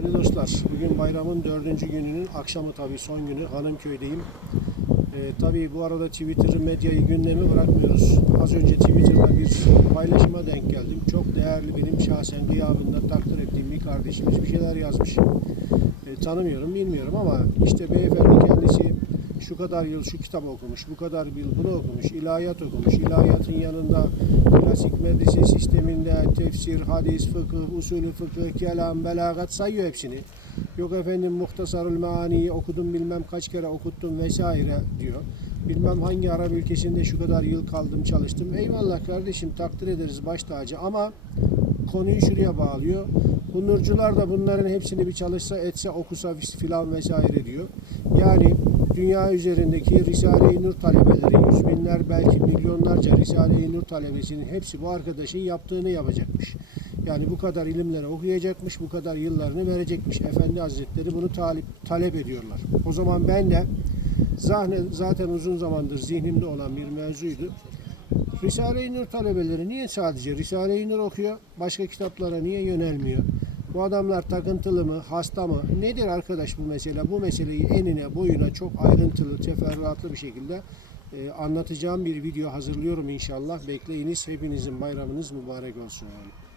Değerli dostlar, bugün bayramın dördüncü gününün akşamı tabii son günü Hanımköy'deyim. Ee, tabii bu arada Twitter medyayı gündemi bırakmıyoruz. Az önce Twitter'da bir paylaşıma denk geldim. Çok değerli benim şahsen gıyabında takdir ettiğim bir kardeşimiz bir şeyler yazmış. Ee, tanımıyorum, bilmiyorum ama işte beyefendi kendisi şu kadar yıl şu kitabı okumuş, bu kadar yıl bunu okumuş, ilahiyat okumuş. İlahiyatın yanında klasik medrese sisteminde tefsir, hadis, fıkıh, usulü fıkıh, kelam, belagat sayıyor hepsini. Yok efendim muhtasarul meaniyi okudum bilmem kaç kere okuttum vesaire diyor. Bilmem hangi Arap ülkesinde şu kadar yıl kaldım çalıştım. Eyvallah kardeşim takdir ederiz baş tacı ama konuyu şuraya bağlıyor. Bu nurcular da bunların hepsini bir çalışsa etse okusa filan vesaire diyor. Yani dünya üzerindeki Risale-i Nur talebeleri yüz binler belki milyonlarca Risale-i Nur talebesinin hepsi bu arkadaşın yaptığını yapacakmış. Yani bu kadar ilimleri okuyacakmış, bu kadar yıllarını verecekmiş. Efendi Hazretleri bunu talip, talep ediyorlar. O zaman ben de zahne, zaten uzun zamandır zihnimde olan bir mevzuydu. Risale-i Nur talebeleri niye sadece Risale-i Nur okuyor, başka kitaplara niye yönelmiyor? Bu adamlar takıntılı mı, hasta mı? Nedir arkadaş bu mesele? Bu meseleyi enine, boyuna çok ayrıntılı, teferruatlı bir şekilde e, anlatacağım bir video hazırlıyorum inşallah. Bekleyiniz. Hepinizin bayramınız mübarek olsun. Yani.